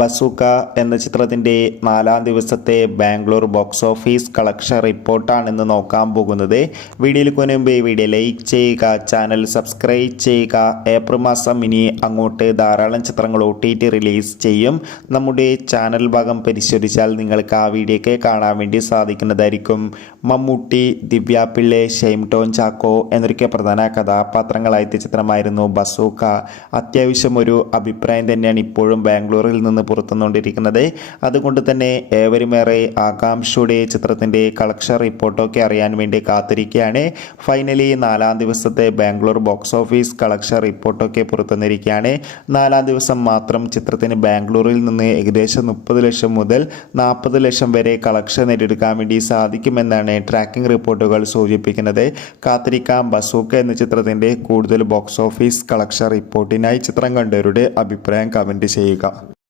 Bazooka എന്ന ചിത്രത്തിൻ്റെ 4-ാം ദിവസത്തെ ബാംഗ്ലൂർ ബോക്സ് ഓഫീസ് കളക്ഷൻ റിപ്പോർട്ടാണ് ഇന്ന് നോക്കാൻ പോകുന്നത്. വീഡിയോയിലേക്ക് മുൻപ് വീഡിയോ ലൈക്ക് ചെയ്യുക, ചാനൽ സബ്സ്ക്രൈബ് ചെയ്യുക. ഏപ്രിൽ മാസം ഇനി അങ്ങോട്ട് ധാരാളം ചിത്രങ്ങൾ OTT റിലീസ് ചെയ്യും. നമ്മുടെ ചാനൽ ഭാഗം പരിശോധിച്ചാൽ നിങ്ങൾക്ക് ആ വീഡിയോയ്ക്ക് കാണാൻ വേണ്ടി സാധിക്കുന്നതായിരിക്കും. മമ്മൂട്ടി, ദിവ്യ പിള്ളെ, ഷൈം ടോം ചാക്കോ എന്നൊക്കെ പ്രധാന കഥാപാത്രങ്ങളായ ചിത്രമായിരുന്നു ബസൂക്ക. അത്യാവശ്യം ഒരു അഭിപ്രായം തന്നെയാണ് ഇപ്പോഴും ബാംഗ്ലൂർ നിന്ന് പുറത്തുകൊണ്ടിരിക്കുന്നത്. അതുകൊണ്ട് തന്നെ ഏവരുമേറെ ആകാംക്ഷയുടെ ചിത്രത്തിന്റെ കളക്ഷൻ റിപ്പോർട്ടൊക്കെ അറിയാൻ വേണ്ടി കാത്തിരിക്കുകയാണ്. ഫൈനലി 4-ാം ദിവസത്തെ ബാംഗ്ലൂർ ബോക്സ് ഓഫീസ് കളക്ഷൻ റിപ്പോർട്ടൊക്കെ പുറത്തുവന്നിരിക്കുകയാണ്. 4-ാം ദിവസം മാത്രം ചിത്രത്തിന് ബാംഗ്ലൂരിൽ നിന്ന് ഏകദേശം 30 ലക്ഷം മുതൽ 40 ലക്ഷം വരെ കളക്ഷൻ നേടിയെടുക്കാൻ വേണ്ടി സാധിക്കുമെന്നാണ് ട്രാക്കിംഗ് റിപ്പോർട്ടുകൾ സൂചിപ്പിക്കുന്നത്. കാത്തിരിക്കാം ബസൂക്ക എന്ന ചിത്രത്തിന്റെ കൂടുതൽ ബോക്സ് ഓഫീസ് കളക്ഷൻ റിപ്പോർട്ടിനായി. ചിത്രം കണ്ടവരുടെ അഭിപ്രായം കമന്റ് ചെയ്യുക.